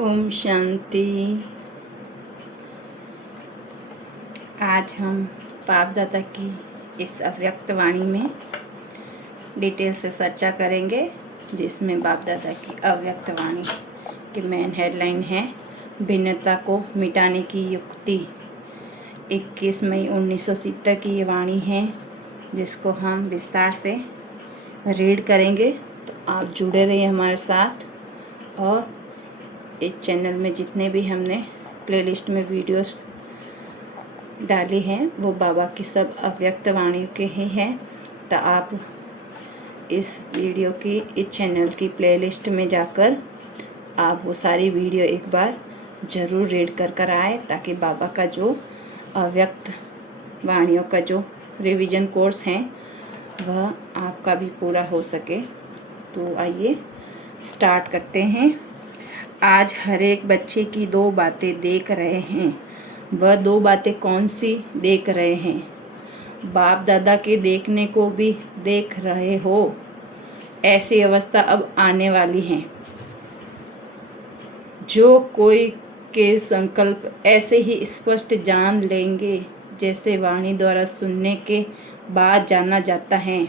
ओम शांति। आज हम बाप दादा की इस अव्यक्त वाणी में डिटेल से चर्चा करेंगे, जिसमें बाप दादा की अव्यक्त वाणी की मेन हेडलाइन है भिन्नता को मिटाने की युक्ति। 21 मई 1970 की ये वाणी है, जिसको हम विस्तार से रीड करेंगे। तो आप जुड़े रहिए हमारे साथ, और इस चैनल में जितने भी हमने प्लेलिस्ट में वीडियोस डाली हैं वो बाबा की सब अव्यक्त वाणियों के ही हैं। तो आप इस वीडियो की इस चैनल की प्लेलिस्ट में जाकर आप वो सारी वीडियो एक बार ज़रूर रीड कर आए, ताकि बाबा का जो अव्यक्त वाणियों का जो रिवीजन कोर्स है वह आपका भी पूरा हो सके। तो आइए स्टार्ट करते हैं। आज हर एक बच्चे की दो बातें देख रहे हैं। वह दो बातें कौन सी देख रहे हैं? बाप दादा के देखने को भी देख रहे हो। ऐसी अवस्था अब आने वाली है। जो कोई के संकल्प ऐसे ही स्पष्ट जान लेंगे, जैसे वाणी द्वारा सुनने के बाद जाना जाता है।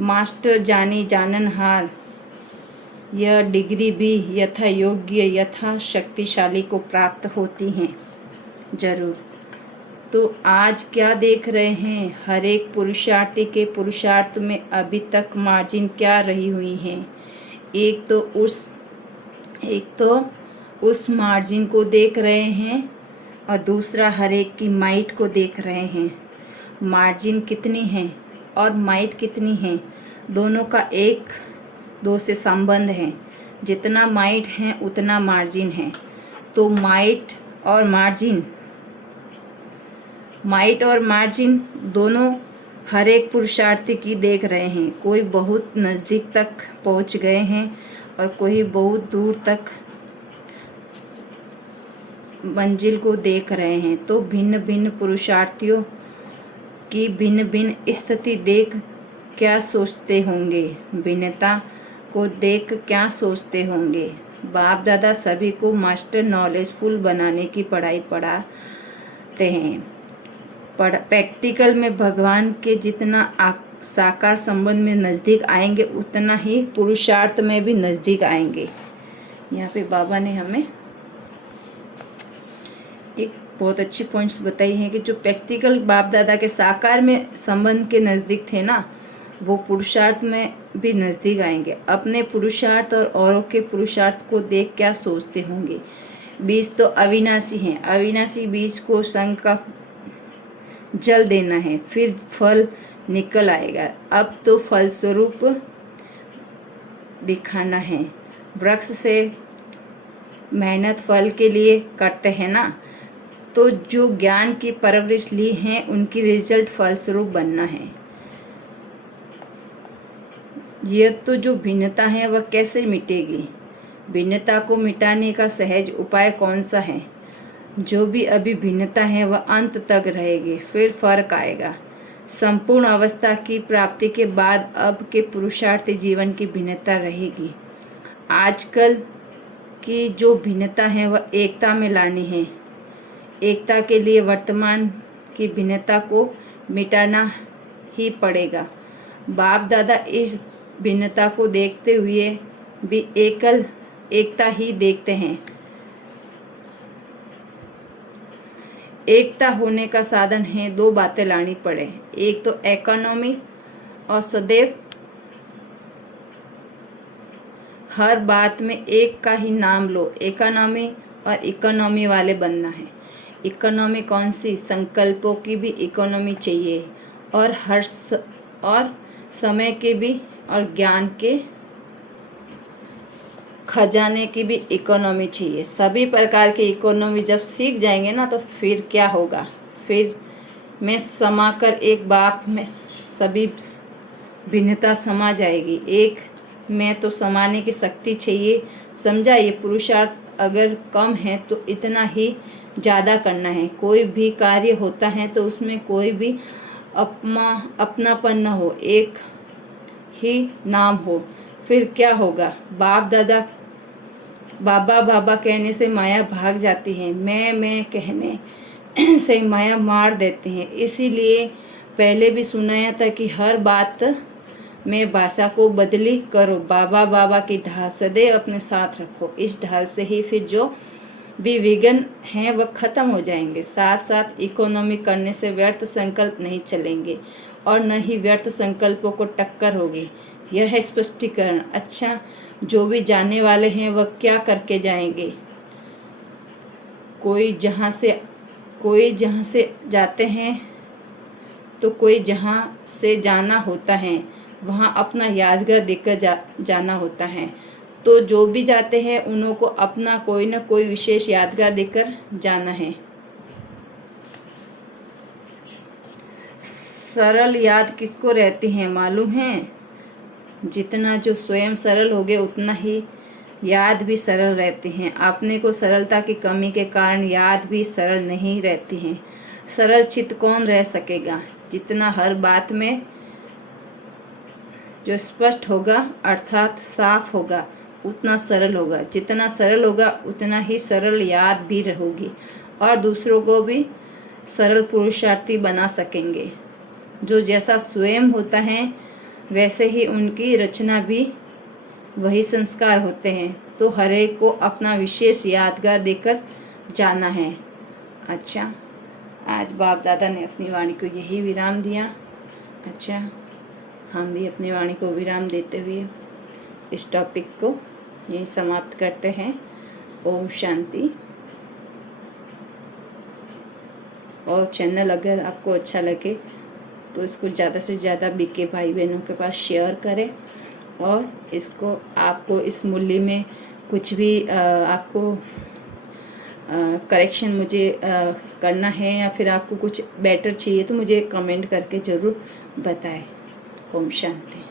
मास्टर जानी जाननहार, यह डिग्री भी यथा योग्य यथा शक्तिशाली को प्राप्त होती हैं जरूर। तो आज क्या देख रहे हैं? हर एक पुरुषार्थी के पुरुषार्थ में अभी तक मार्जिन क्या रही हुई हैं? एक तो उस मार्जिन को देख रहे हैं, और दूसरा हर एक की माइट को देख रहे हैं। मार्जिन कितनी है और माइट कितनी है, दोनों का एक दो से संबंध है। जितना माइट है उतना मार्जिन है। तो माइट और मार्जिन दोनों हर एक पुरुषार्थी की देख रहे हैं। कोई बहुत नज़दीक तक पहुंच गए हैं और कोई बहुत दूर तक मंजिल को देख रहे हैं। तो भिन्न भिन्न पुरुषार्थियों की भिन्न भिन्न स्थिति देख क्या सोचते होंगे? भिन्नता को देख क्या सोचते होंगे? बाप दादा सभी को मास्टर नॉलेजफुल बनाने की पढ़ाई पढ़ाते हैं। प्रैक्टिकल में भगवान के जितना साकार संबंध में नज़दीक आएंगे, उतना ही पुरुषार्थ में भी नज़दीक आएंगे। यहाँ पे बाबा ने हमें एक बहुत अच्छी पॉइंट्स बताई हैं कि जो प्रैक्टिकल बाप दादा के साकार में संबंध के नज़दीक थे ना, वो पुरुषार्थ में भी नज़दीक आएंगे। अपने पुरुषार्थ और औरों के पुरुषार्थ को देख क्या सोचते होंगे? बीज तो अविनाशी हैं। अविनाशी बीज को संग का जल देना है, फिर फल निकल आएगा। अब तो फल स्वरूप दिखाना है। वृक्ष से मेहनत फल के लिए करते हैं ना, तो जो ज्ञान की परवरिश ली है उनकी रिजल्ट फलस्वरूप बनना है। यह तो जो भिन्नता है वह कैसे मिटेगी? भिन्नता को मिटाने का सहज उपाय कौन सा है? जो भी अभी भिन्नता है वह अंत तक रहेगी, फिर फर्क आएगा। संपूर्ण अवस्था की प्राप्ति के बाद अब के पुरुषार्थी जीवन की भिन्नता रहेगी। आजकल की जो भिन्नता है वह एकता में लानी है। एकता के लिए वर्तमान की भिन्नता को मिटाना ही पड़ेगा। बाप दादा इस भिन्नता को देखते हुए भी एकता ही देखते हैं। एकता होने का साधन है, दो बातें लानी पड़े। एक तो इकोनॉमी, और सदैव हर बात में एक का ही नाम लो। इकोनॉमी और इकोनॉमी वाले बनना है। इकोनॉमी कौन सी? संकल्पों की भी इकोनॉमी चाहिए, और और समय के भी, और ज्ञान के खजाने की भी इकोनॉमी चाहिए। सभी प्रकार की इकोनॉमी जब सीख जाएंगे ना, तो फिर क्या होगा? फिर में समाकर एक बाप में सभी भिन्नता समा जाएगी। एक में तो समाने की शक्ति चाहिए। समझा? ये पुरुषार्थ अगर कम है तो इतना ही ज़्यादा करना है। कोई भी कार्य होता है तो उसमें कोई भी अपनापन न हो, एक ही नाम हो। फिर क्या होगा? बाप दादा बाबा बाबा कहने से माया भाग जाती है, मैं कहने से माया मार देती है। इसीलिए पहले भी सुनाया था कि हर बात में भाषा को बदली करो, बाबा बाबा की ढाल सदैव अपने साथ रखो। इस ढाल से ही फिर जो भी विघ्न हैं वह खत्म हो जाएंगे। साथ साथ इकोनॉमी करने से व्यर्थ संकल्प नहीं चलेंगे और न ही व्यर्थ संकल्पों को टक्कर होगी। यह है स्पष्टीकरण। अच्छा, जो भी जाने वाले हैं वह क्या करके जाएंगे? कोई जहाँ से जाते हैं तो कोई जहाँ से जाना होता है वहाँ अपना यादगार देकर जाना होता है। तो जो भी जाते हैं उन्हों को अपना कोई न कोई विशेष यादगार देकर जाना है। सरल याद किसको रहती है मालूम है? जितना जो स्वयं सरल हो गए उतना ही याद भी सरल रहती हैं। अपने को सरलता की कमी के कारण याद भी सरल नहीं रहती हैं। सरल चित्त कौन रह सकेगा? जितना हर बात में जो स्पष्ट होगा अर्थात साफ होगा उतना सरल होगा। जितना सरल होगा उतना ही सरल याद भी रहेगी और दूसरों को भी सरल पुरुषार्थी बना सकेंगे। जो जैसा स्वयं होता है वैसे ही उनकी रचना भी वही संस्कार होते हैं। तो हर एक को अपना विशेष यादगार देकर जाना है। अच्छा, आज बाप दादा ने अपनी वाणी को यही विराम दिया। अच्छा, हम भी अपनी वाणी को विराम देते हुए इस टॉपिक को यहीं समाप्त करते हैं। ओम शांति। और चैनल अगर आपको अच्छा लगे तो इसको ज़्यादा से ज़्यादा बीके भाई बहनों के पास शेयर करें और इसको आपको इस मूल्य में कुछ भी आपको करेक्शन मुझे करना है या फिर आपको कुछ बेटर चाहिए तो मुझे कमेंट करके ज़रूर बताएं। ओम शांति।